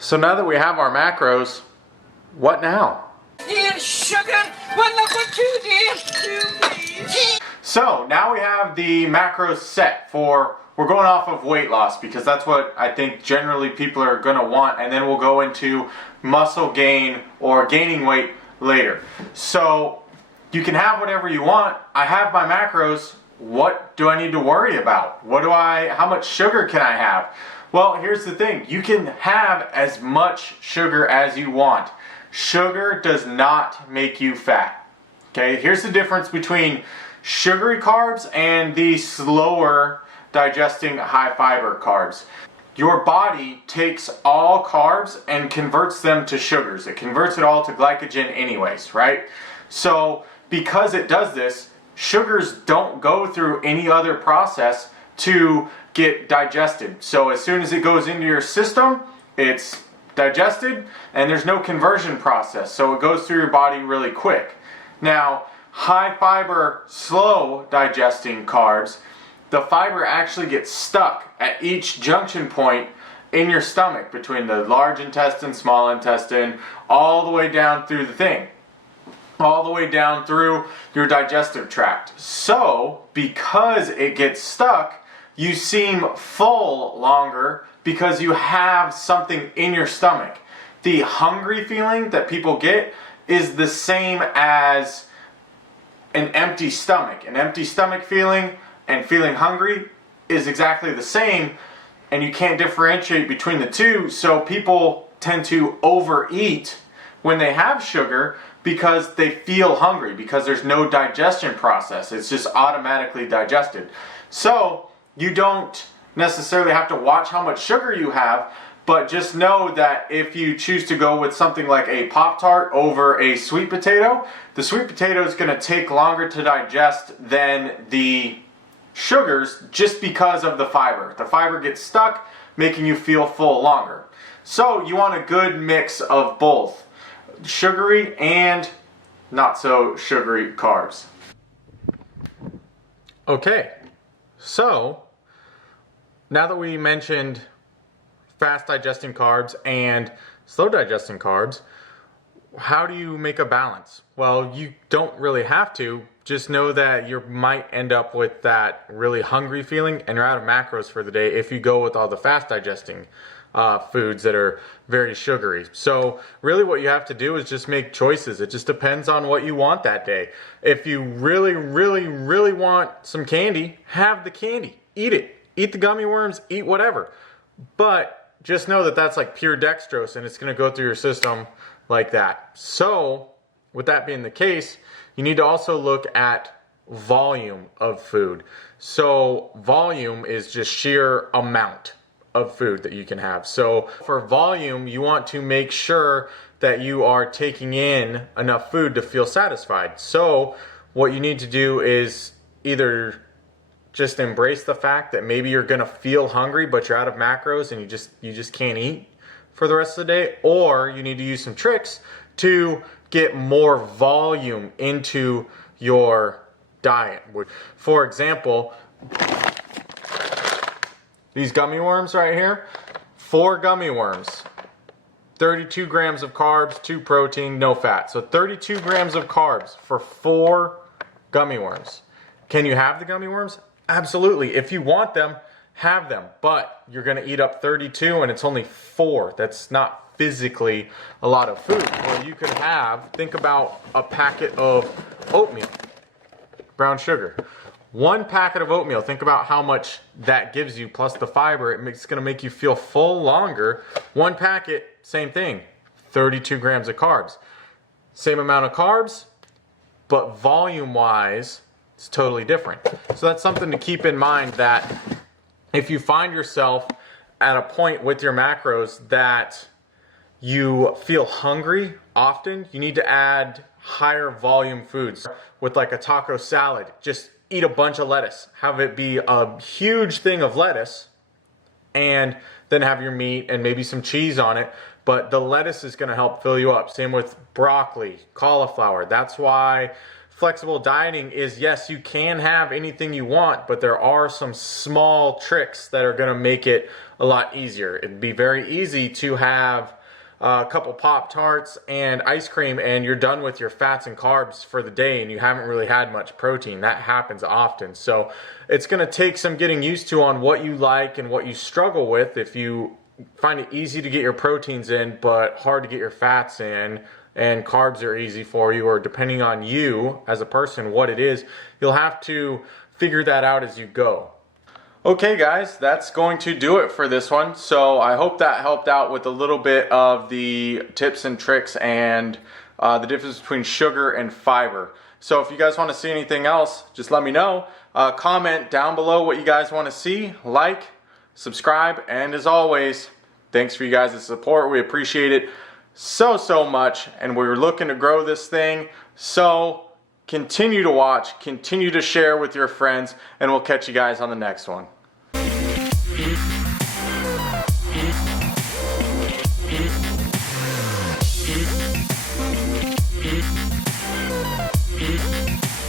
So now that we have our macros, what now? Sugar, well, look what you did to me. So now we have the macros set for, we're going off of weight loss because that's what I think generally people are going to want, and then we'll go into muscle gain or gaining weight later. So you can have whatever you want. I have my macros. What do I need to worry about? How much sugar can I have? Well, here's the thing. You can have as much sugar as you want. Sugar does not make you fat. Okay, here's the difference between sugary carbs and the slower digesting high fiber carbs. Your body takes all carbs and converts them to sugars. It converts it all to glycogen anyways, right? So because it does this, sugars don't go through any other process to get digested. So as soon as it goes into your system, it's digested and there's no conversion process. So it goes through your body really quick. Now, high fiber, slow digesting carbs, the fiber actually gets stuck at each junction point in your stomach between the large intestine, small intestine, all the way down through the thing. All the way down through your digestive tract. So, because it gets stuck, you seem full longer because you have something in your stomach. The hungry feeling that people get is the same as an empty stomach. An empty stomach feeling and feeling hungry is exactly the same, and you can't differentiate between the two, so people tend to overeat when they have sugar because they feel hungry, because there's no digestion process. It's just automatically digested. So you don't necessarily have to watch how much sugar you have, but just know that if you choose to go with something like a Pop-Tart over a sweet potato, the sweet potato is going to take longer to digest than the sugars just because of the fiber. The fiber gets stuck, making you feel full longer. So you want a good mix of both sugary and not so sugary carbs. Okay, so now that we mentioned fast digesting carbs and slow digesting carbs, how do you make a balance? Well, you don't really have to. Just know that you might end up with that really hungry feeling and you're out of macros for the day if you go with all the fast digesting foods that are very sugary. So really what you have to do is just make choices. It just depends on what you want that day. If you really want some candy, have the candy. Eat it. Eat the gummy worms, eat whatever. But just know that that's like pure dextrose and it's going to go through your system like that. So with that being the case, you need to also look at volume of food. So volume is just sheer amount of food that you can have. So for volume, you want to make sure that you are taking in enough food to feel satisfied. So what you need to do is either just embrace the fact that maybe you're gonna feel hungry but you're out of macros and you just can't eat for the rest of the day, or you need to use some tricks to get more volume into your diet. For example, these gummy worms right here, 4 gummy worms, 32 grams of carbs, 2 protein, no fat. So 32 grams of carbs for 4 gummy worms. Can you have the gummy worms? Absolutely. If you want them, have them. But you're going to eat up 32 and it's only 4. That's not physically a lot of food. Or you could have, think about a packet of oatmeal, brown sugar. 1 packet of oatmeal, think about how much that gives you plus the fiber. It's going to make you feel full longer. 1 packet, same thing, 32 grams of carbs. Same amount of carbs, but volume-wise, it's totally different. So that's something to keep in mind, that if you find yourself at a point with your macros that you feel hungry often, you need to add higher volume foods. With like a taco salad, just eat a bunch of lettuce. Have it be a huge thing of lettuce and then have your meat and maybe some cheese on it. But the lettuce is going to help fill you up. Same with broccoli, cauliflower. That's why flexible dieting is, yes, you can have anything you want, but there are some small tricks that are going to make it a lot easier. It'd be very easy to have a couple Pop-Tarts and ice cream and you're done with your fats and carbs for the day and you haven't really had much protein. That happens often. So it's going to take some getting used to on what you like and what you struggle with. If you find it easy to get your proteins in but hard to get your fats in, and carbs are easy for you, or depending on you as a person what it is, you'll have to figure that out as you go. Okay guys, that's going to do it for this one. So I hope that helped out with a little bit of the tips and tricks and the difference between sugar and fiber. So if you guys want to see anything else, just let me know. Comment down below what you guys want to see, like, subscribe, and as always, thanks for you guys' support. We appreciate it so much, and we're looking to grow this thing. So continue to watch, continue to share with your friends, and we'll catch you guys on the next one.